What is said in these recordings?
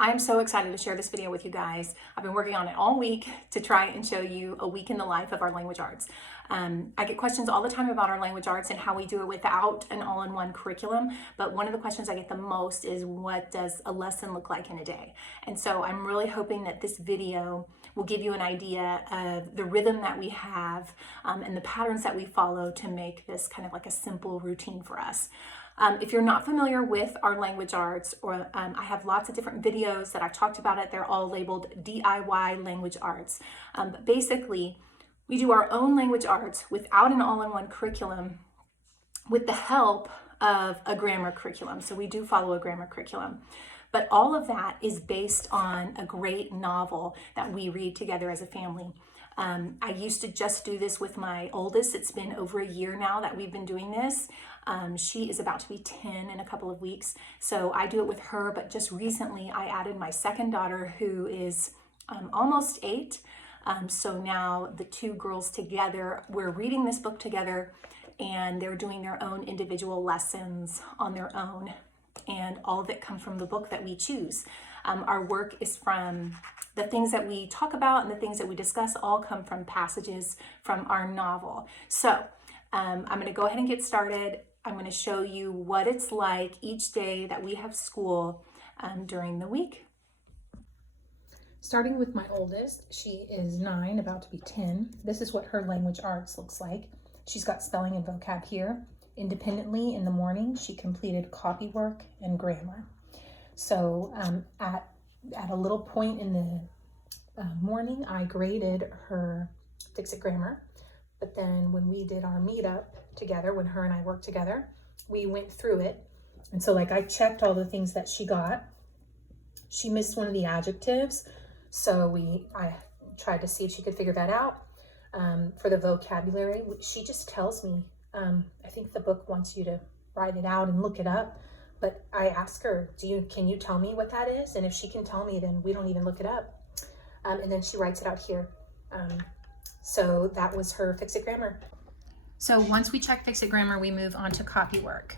I'm so excited to share this video with you guys. I've been working on it all week to try and show you a week in the life of our language arts. I get questions all the time about our language arts and how we do it without an all-in-one curriculum, but one of the questions I get the most is, what does a lesson look like in a day? And so I'm really hoping that this video will give you an idea of the rhythm that we have and the patterns that we follow to make this kind of like a simple routine for us. If you're not familiar with our language arts, or I have lots of different videos that I've talked about it. They're all labeled DIY language arts. But basically, we do our own language arts without an all-in-one curriculum with the help of a grammar curriculum. So we do follow a grammar curriculum. But all of that is based on a great novel that we read together as a family. I used to just do this with my oldest. It's been over a year now that we've been doing this. She is about to be 10 in a couple of weeks. So I do it with her, but just recently I added my second daughter, who is almost 8. So now the two girls together, we're reading this book together, and they're doing their own individual lessons on their own. And all of it comes from the book that we choose. Our work is from the things that we talk about, and the things that we discuss all come from passages from our novel. So I'm going to go ahead and get started. I'm going to show you what it's like each day that we have school during the week. Starting with my oldest, she is 9, about to be 10. This is what her language arts looks like. She's got spelling and vocab here. Independently in the morning, she completed copywork and grammar. So at a little point in the morning, I graded her Fix-It grammar. But then when we did our meetup together, when her and I worked together, we went through it. And so I checked all the things that she got. She missed one of the adjectives. So I tried to see if she could figure that out. For the vocabulary, she just tells me, I think the book wants you to write it out and look it up. But I ask her, can you tell me what that is? And if she can tell me, then we don't even look it up. And then she writes it out here. So that was her Fix-It grammar. So once we check Fix-It grammar, we move on to Copywork.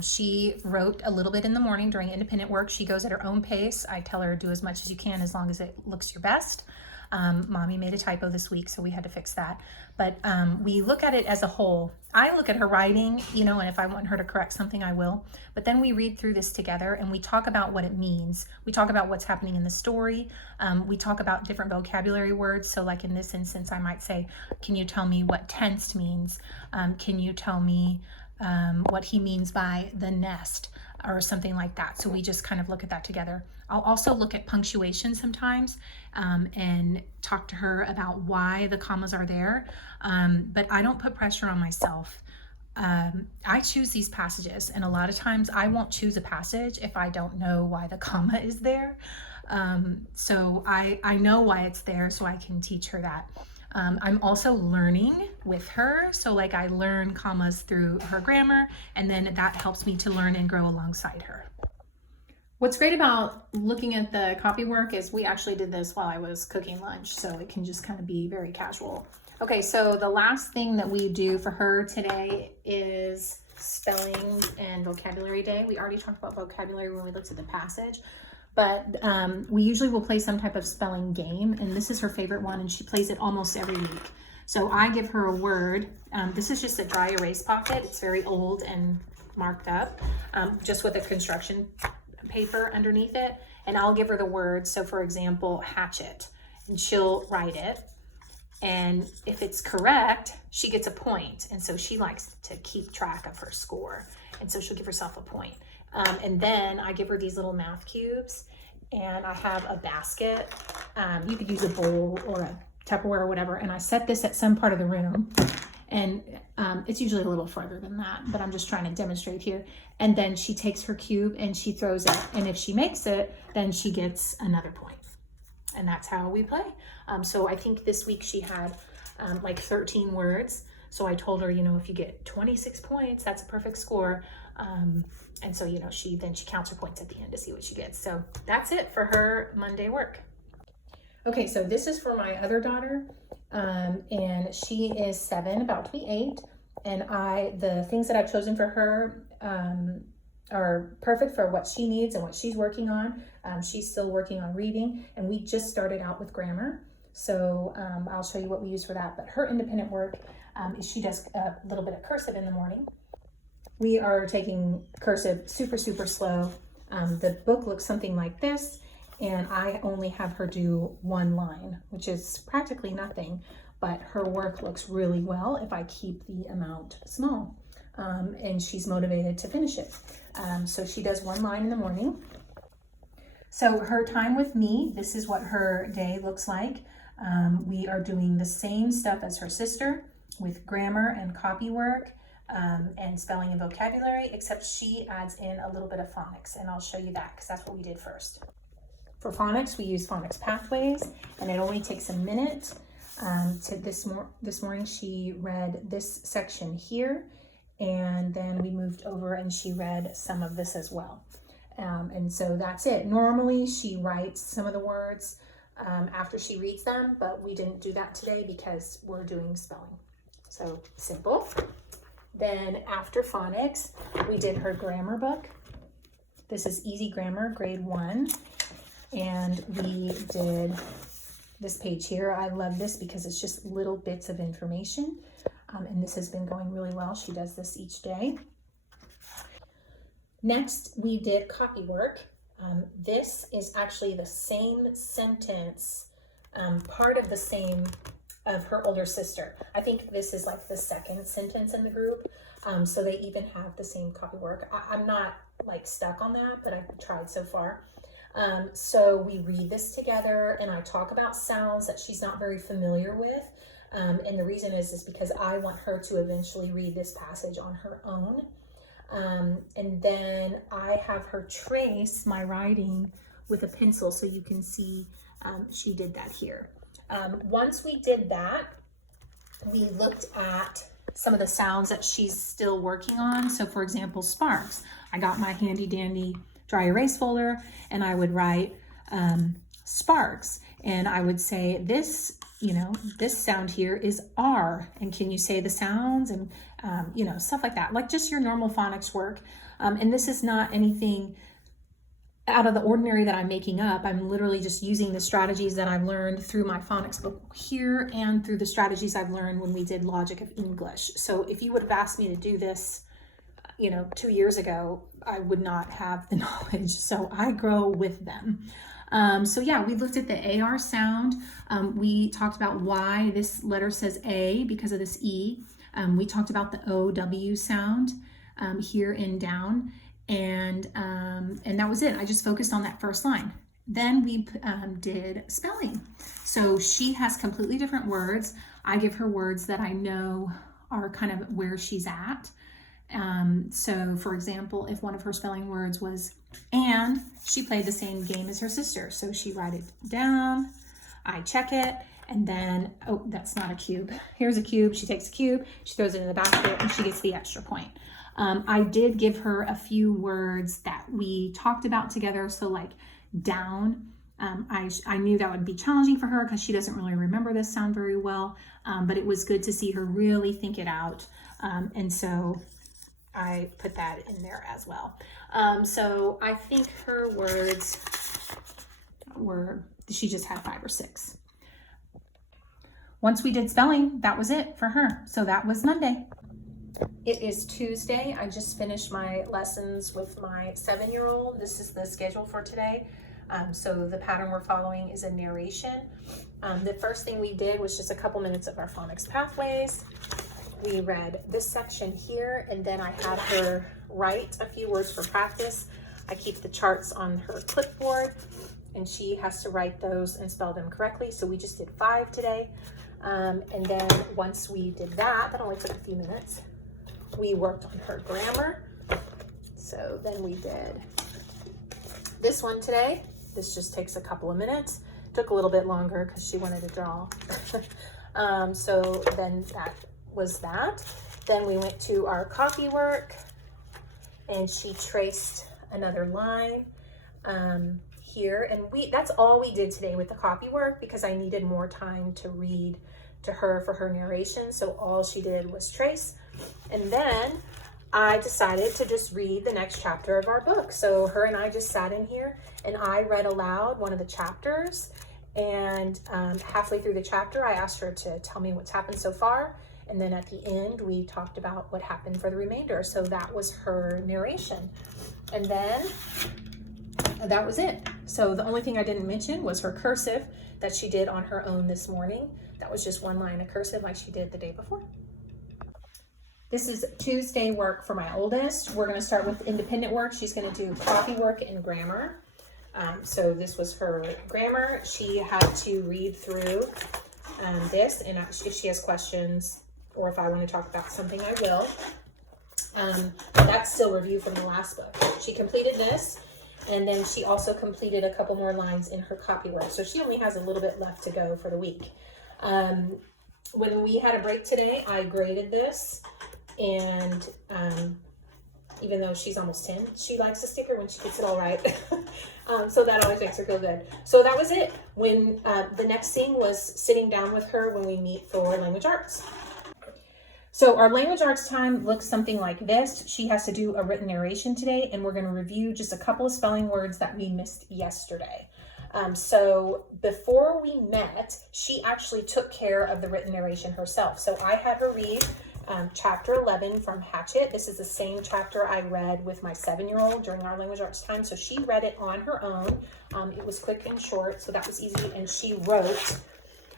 She wrote a little bit in the morning during independent work. She goes at her own pace. I tell her, do as much as you can as long as it looks your best. Mommy made a typo this week, so we had to fix that. But we look at it as a whole. I look at her writing, and if I want her to correct something, I will. But then we read through this together and we talk about what it means. We talk about what's happening in the story. We talk about different vocabulary words. So like in this instance, I might say, can you tell me what tensed means? Can you tell me what he means by the nest, or something like that. So we just kind of look at that together. I'll also look at punctuation sometimes and talk to her about why the commas are there. But I don't put pressure on myself. I choose these passages, and a lot of times I won't choose a passage if I don't know why the comma is there. So I know why it's there, so I can teach her that. I'm also learning with her. So I learn commas through her grammar, and then that helps me to learn and grow alongside her. What's great about looking at the copywork is we actually did this while I was cooking lunch, so it can just kind of be very casual. Okay, so the last thing that we do for her today is spelling and vocabulary day. We already talked about vocabulary when we looked at the passage. But we usually will play some type of spelling game, and this is her favorite one, and she plays it almost every week. So I give her a word. This is just a dry erase pocket. It's very old and marked up, just with a construction paper underneath it. And I'll give her the word. So for example, hatchet, and she'll write it. And if it's correct, she gets a point. And so she likes to keep track of her score. And so she'll give herself a point. And then I give her these little math cubes, and I have a basket. You could use a bowl or a Tupperware or whatever. And I set this at some part of the room, and it's usually a little further than that, but I'm just trying to demonstrate here. And then she takes her cube and she throws it. And if she makes it, then she gets another point. And that's how we play. So I think this week she had 13 words. So I told her, if you get 26 points, that's a perfect score. And so, she counts her points at the end to see what she gets. So that's it for her Monday work. Okay, so this is for my other daughter, and she is 7, about to be 8. And the things that I've chosen for her are perfect for what she needs and what she's working on. She's still working on reading, and we just started out with grammar. So I'll show you what we use for that. But her independent work is she does a little bit of cursive in the morning. We are taking cursive super, super slow. The book looks something like this, and I only have her do one line, which is practically nothing, but her work looks really well if I keep the amount small. And she's motivated to finish it. So she does one line in the morning. So her time with me, this is what her day looks like. We are doing the same stuff as her sister with grammar and copywork and spelling and vocabulary, except she adds in a little bit of phonics, and I'll show you that because that's what we did first. For phonics, we use phonics pathways, and it only takes a minute. This morning she read this section here, and then we moved over and she read some of this as well. And so that's it. Normally she writes some of the words after she reads them, but we didn't do that today because we're doing spelling. So simple. Then after phonics, we did her grammar book. This is Easy Grammar, grade 1. And we did this page here. I love this because it's just little bits of information. And this has been going really well. She does this each day. Next, we did Copywork. This is actually the same sentence, part of the same of her older sister. I think this is like the second sentence in the group. So they even have the same copywork. I'm not like stuck on that, but I've tried so far. So we read this together, and I talk about sounds that she's not very familiar with. And the reason is because I want her to eventually read this passage on her own. And then I have her trace my writing with a pencil so you can see she did that here. Once we did that, we looked at some of the sounds that she's still working on. So for example, sparks. I got my handy dandy dry erase folder, and I would write sparks, and I would say this, this sound here is R, and can you say the sounds, and stuff like that, like just your normal phonics work. And this is not anything out of the ordinary that I'm making up. I'm literally just using the strategies that I've learned through my phonics book here and through the strategies I've learned when we did Logic of English. So if you would have asked me to do this 2 years ago, I would not have the knowledge. So I grow with them. So yeah, we looked at the AR sound. We talked about why this letter says A because of this E. We talked about the OW sound here in down, and that was it. I just focused on that first line. Then we did spelling. So she has completely different words. I give her words that I know are kind of where she's at. So for example, if one of her spelling words was and, she played the same game as her sister. So she write it down, I check it, and then, oh, that's not a cube. Here's a cube. She takes a cube, she throws it in the basket, and she gets the extra point. I did give her a few words that we talked about together. So like down, I knew that would be challenging for her because she doesn't really remember this sound very well, but it was good to see her really think it out. And so I put that in there as well. So I think her words were, she just had 5 or 6. Once we did spelling, that was it for her. So that was Monday. It is Tuesday. I just finished my lessons with my 7-year-old. This is the schedule for today. So the pattern we're following is a narration. The first thing we did was just a couple minutes of our phonics pathways. We read this section here, and then I had her write a few words for practice. I keep the charts on her clipboard, and she has to write those and spell them correctly. So we just did 5 today. And then once we did that only took a few minutes. We worked on her grammar. So then we did this one today. This just takes a couple of minutes. Took a little bit longer because she wanted to draw. So then that was that. Then we went to our copywork, and she traced another line here, and that's all we did today with the copywork because I needed more time to read to her for her narration. So all she did was trace. And then I decided to just read the next chapter of our book. So her and I just sat in here and I read aloud one of the chapters. And halfway through the chapter, I asked her to tell me what's happened so far. And then at the end, we talked about what happened for the remainder. So that was her narration. And then that was it. So the only thing I didn't mention was her cursive that she did on her own this morning. That was just one line of cursive like she did the day before. This is Tuesday work for my oldest. We're going to start with independent work. She's going to do copywork and grammar. So this was her grammar. She had to read through this, and if she has questions or if I want to talk about something, I will. That's still review from the last book. She completed this, and then she also completed a couple more lines in her copywork. So she only has a little bit left to go for the week. When we had a break today, I graded this. And even though she's almost 10, she likes a sticker when she gets it all right. So that always makes her feel good. So that was it. When the next thing was sitting down with her when we meet for language arts. So our language arts time looks something like this. She has to do a written narration today, and we're going to review just a couple of spelling words that we missed yesterday. So before we met, she actually took care of the written narration herself. So I had her read chapter 11 from Hatchet. This is the same chapter I read with my 7-year-old during our language arts time. So she read it on her own. It was quick and short, so that was easy. And she wrote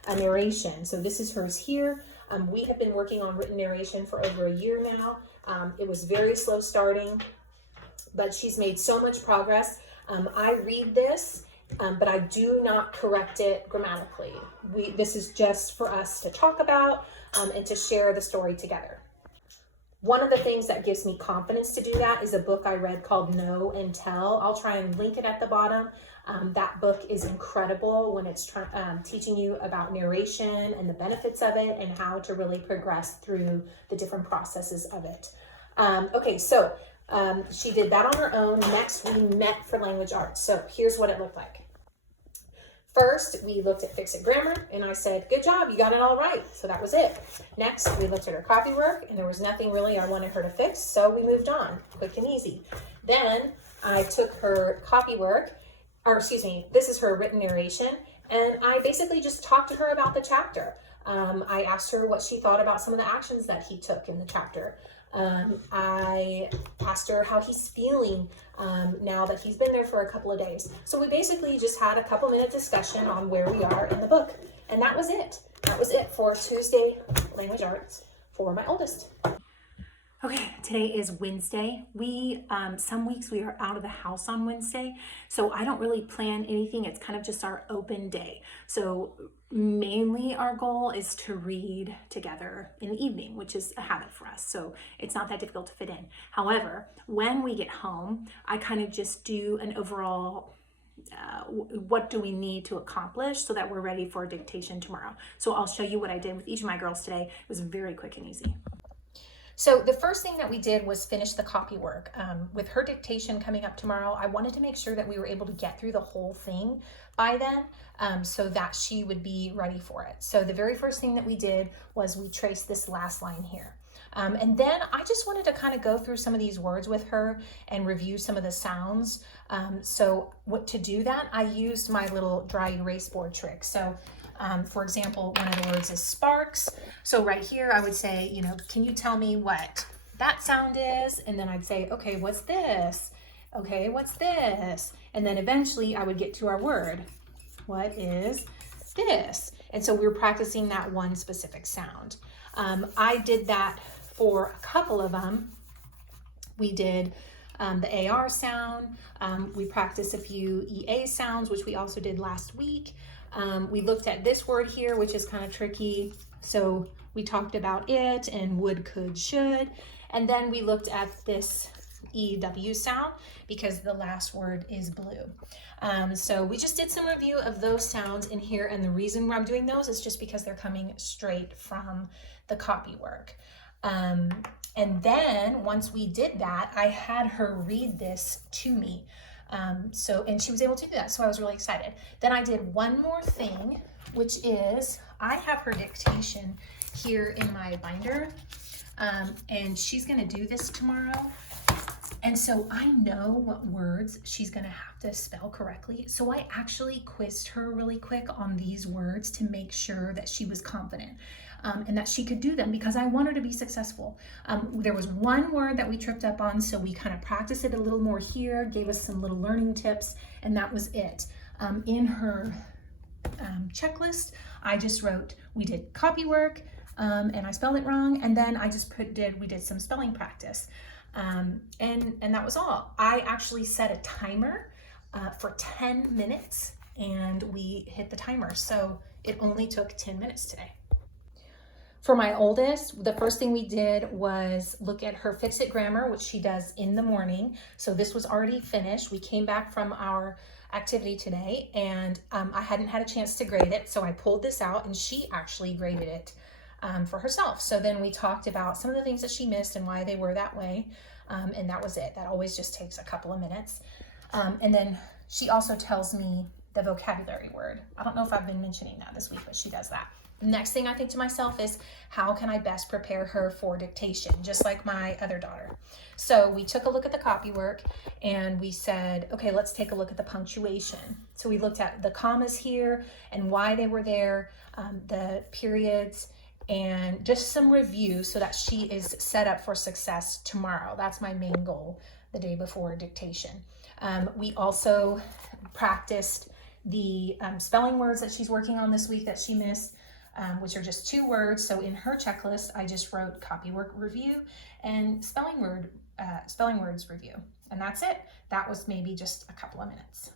a narration. So this is hers here. We have been working on written narration for over a year now. It was very slow starting, but she's made so much progress. I read this, but I do not correct it grammatically. This is just for us to talk about and to share the story together. One of the things that gives me confidence to do that is a book I read called Know and Tell. I'll try and link it at the bottom. That book is incredible when it's teaching you about narration and the benefits of it and how to really progress through the different processes of it. Okay, so she did that on her own. Next, we met for language arts. So here's what it looked like. First, we looked at Fix It Grammar, and I said, good job, you got it all right. So that was it. Next, we looked at her copywork, and there was nothing really I wanted her to fix, so we moved on, quick and easy. Then I took her copywork, this is her written narration, and I basically just talked to her about the chapter. I asked her what she thought about some of the actions that he took in the chapter. I asked her how he's feeling now that he's been there for a couple of days. So we basically just had a couple minute discussion on where we are in the book. And that was it. That was it for Tuesday language arts for my oldest. Okay, today is Wednesday. Some weeks we are out of the house on Wednesday, so I don't really plan anything. It's kind of just our open day. So mainly our goal is to read together in the evening, which is a habit for us. So it's not that difficult to fit in. However, when we get home, I kind of just do an overall what do we need to accomplish so that we're ready for dictation tomorrow. So I'll show you what I did with each of my girls today. It was very quick and easy. So the first thing that we did was finish the copywork. With her dictation coming up tomorrow, I wanted to make sure that we were able to get through the whole thing by then so that she would be ready for it. So the very first thing that we did was we traced this last line here. And then I just wanted to kind of go through some of these words with her and review some of the sounds. So to do that, I used my little dry erase board trick. So for example, one of the words is sparks. So right here, I would say, can you tell me what that sound is? And then I'd say, okay, what's this? Okay, what's this? And then eventually I would get to our word. What is this? And so we were practicing that one specific sound. I did that for a couple of them. We did the AR sound. We practiced a few EA sounds, which we also did last week. We looked at this word here, which is kind of tricky. So we talked about it and would, could, should. And then we looked at this EW sound because the last word is blue. So we just did some review of those sounds in here. And the reason why I'm doing those is just because they're coming straight from the copywork. And then once we did that, I had her read this to me. And she was able to do that. So I was really excited. Then I did one more thing, which is I have her dictation here in my binder. And she's gonna do this tomorrow. And so I know what words she's gonna have to spell correctly. So I actually quizzed her really quick on these words to make sure that she was confident and that she could do them, because I want her to be successful. There was one word that we tripped up on, so we kind of practiced it a little more here, gave us some little learning tips, and that was it. In her checklist, I just wrote, we did Copywork, and I spelled it wrong, and then I just we did some spelling practice. And that was all. I actually set a timer for 10 minutes and we hit the timer. So it only took 10 minutes today. For my oldest, the first thing we did was look at her Fix-It grammar, which she does in the morning. So this was already finished. We came back from our activity today and I hadn't had a chance to grade it. So I pulled this out and she actually graded it for herself. So then we talked about some of the things that she missed and why they were that way. And that was it. That always just takes a couple of minutes. And then she also tells me the vocabulary word. I don't know if I've been mentioning that this week, but she does that. Next thing I think to myself is, how can I best prepare her for dictation, just like my other daughter? So we took a look at the Copywork and we said, okay, let's take a look at the punctuation. So we looked at the commas here and why they were there, the periods, and just some review so that she is set up for success tomorrow. That's my main goal the day before dictation. We also practiced the spelling words that she's working on this week that she missed, which are just 2 words. So in her checklist, I just wrote Copywork review and spelling words review. And that's it. That was maybe just a couple of minutes.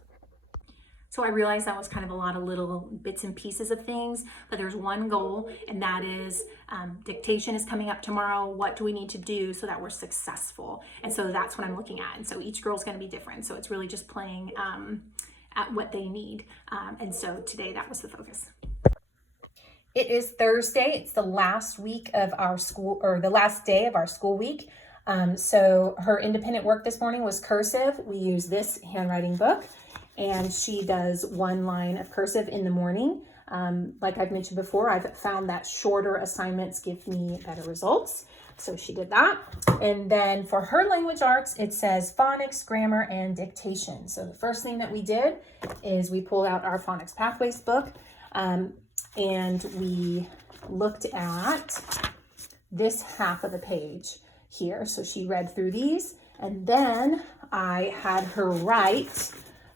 So I realized that was kind of a lot of little bits and pieces of things, but there's one goal, and that is dictation is coming up tomorrow. What do we need to do so that we're successful? And so that's what I'm looking at. And so each girl's going to be different. So it's really just playing at what they need. And so today that was the focus. It is Thursday. It's the last week of our school, or the last day of our school week. So her independent work this morning was cursive. We use this handwriting book. And she does 1 line of cursive in the morning. Like I've mentioned before, I've found that shorter assignments give me better results. So she did that. And then for her language arts, it says phonics, grammar, and dictation. So the first thing that we did is we pulled out our Phonics Pathways book and we looked at this half of the page here. So she read through these, and then I had her write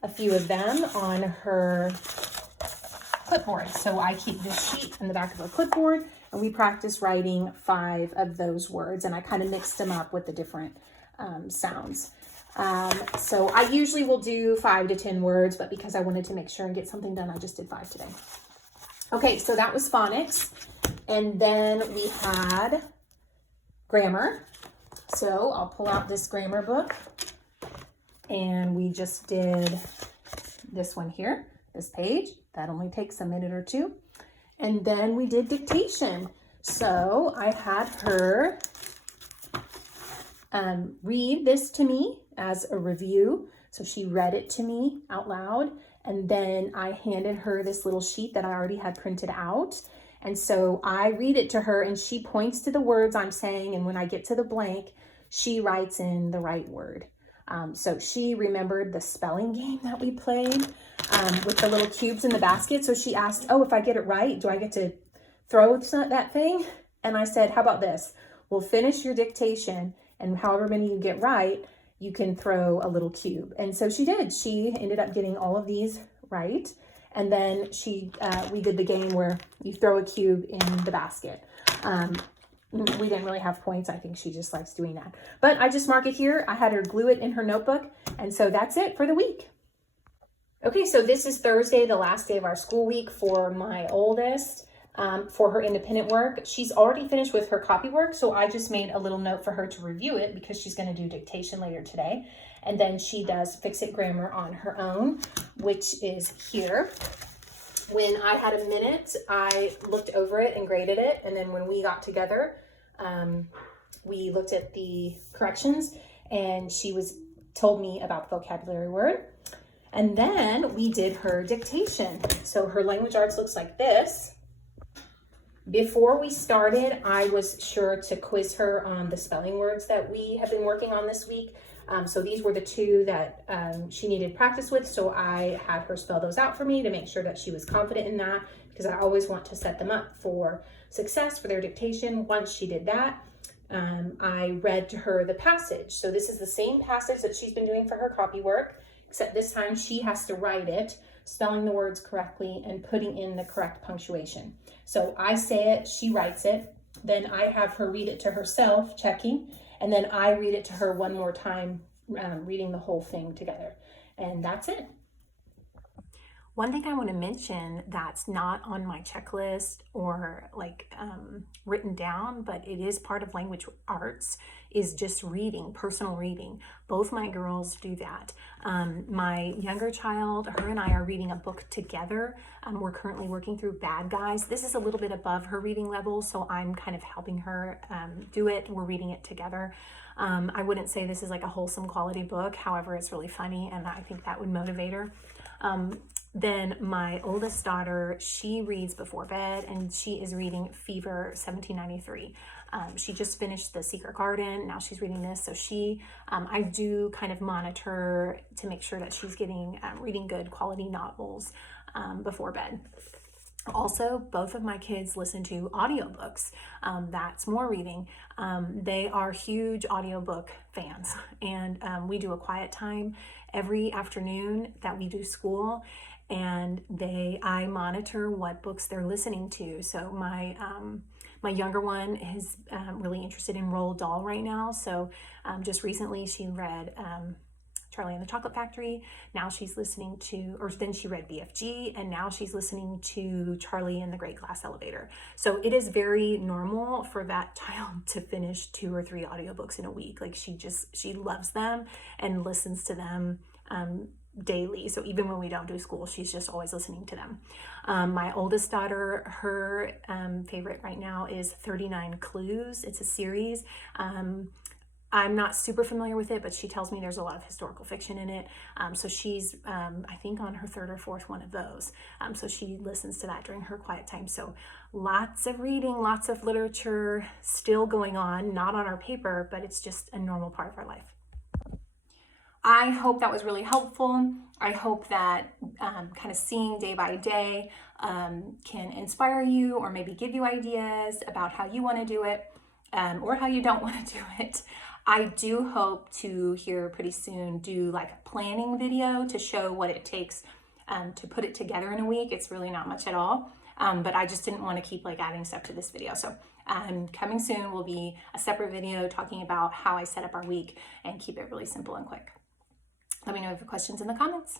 a few of them on her clipboard. So I keep this sheet in the back of her clipboard, and we practice writing 5 of those words, and I kind of mixed them up with the different sounds. So I usually will do 5 to 10 words, but because I wanted to make sure and get something done, I just did 5 today. Okay, so that was phonics. And then we had grammar. So I'll pull out this grammar book. And we just did this one here, this page. That only takes a minute or 2. And then we did dictation. So I had her read this to me as a review. So she read it to me out loud. And then I handed her this little sheet that I already had printed out. And so I read it to her and she points to the words I'm saying. And when I get to the blank, she writes in the right word. So she remembered the spelling game that we played with the little cubes in the basket. So she asked, oh, if I get it right, do I get to throw that thing? And I said, how about this? We'll finish your dictation, and however many you get right, you can throw a little cube. And so she did. She ended up getting all of these right. And then we did the game where you throw a cube in the basket. We didn't really have points. I think she just likes doing that. But I just mark it here. I had her glue it in her notebook. And so that's it for the week. Okay, so this is Thursday, the last day of our school week for my oldest, for her independent work. She's already finished with her Copywork, so I just made a little note for her to review it because she's going to do dictation later today. And then she does Fix-It grammar on her own, which is here. When I had a minute, I looked over it and graded it. And then when we got together, we looked at the corrections, and she told me about the vocabulary word. And then we did her dictation. So her language arts looks like this. Before we started, I was sure to quiz her on the spelling words that we have been working on this week. So these were the two that she needed practice with. So I had her spell those out for me to make sure that she was confident in that, because I always want to set them up for success for their dictation. Once she did that, I read to her the passage. So this is the same passage that she's been doing for her copy work, except this time she has to write it, spelling the words correctly and putting in the correct punctuation. So I say it, she writes it, then I have her read it to herself, checking, and then I read it to her one more time, reading the whole thing together. And that's it. One thing I want to mention that's not on my checklist or written down, but it is part of language arts, is just reading, personal reading. Both my girls do that. My younger child, her and I are reading a book together. We're currently working through Bad Guys. This is a little bit above her reading level, so I'm kind of helping her do it. We're reading it together. I wouldn't say this is like a wholesome quality book. However, it's really funny, and I think that would motivate her. Then my oldest daughter, she reads before bed, and she is reading Fever 1793. She just finished The Secret Garden. Now she's reading this. So I do kind of monitor to make sure that she's getting reading good quality novels before bed. Also, both of my kids listen to audiobooks. That's more reading. They are huge audiobook fans, and we do a quiet time every afternoon that we do school, and I monitor what books they're listening to. So my younger one is really interested in Roald Dahl right now. So just recently she read Charlie and the Chocolate Factory. Now she's listening to, or then she read BFG, and now she's listening to Charlie and the Great Glass Elevator. So it is very normal for that child to finish 2 or 3 audiobooks in a week. Like she loves them and listens to them daily. So even when we don't do school, she's just always listening to them. My oldest daughter, her favorite right now is 39 Clues. It's a series. I'm not super familiar with it, but she tells me there's a lot of historical fiction in it. So she's, I think, on her 3rd or 4th one of those. So she listens to that during her quiet time. So lots of reading, lots of literature still going on, not on our paper, but it's just a normal part of our life. I hope that was really helpful. I hope that kind of seeing day by day can inspire you, or maybe give you ideas about how you want to do it, or how you don't want to do it. I do hope to here pretty soon do like a planning video to show what it takes to put it together in a week. It's really not much at all, but I just didn't want to keep adding stuff to this video. So coming soon will be a separate video talking about how I set up our week and keep it really simple and quick. Let me know if you have questions in the comments.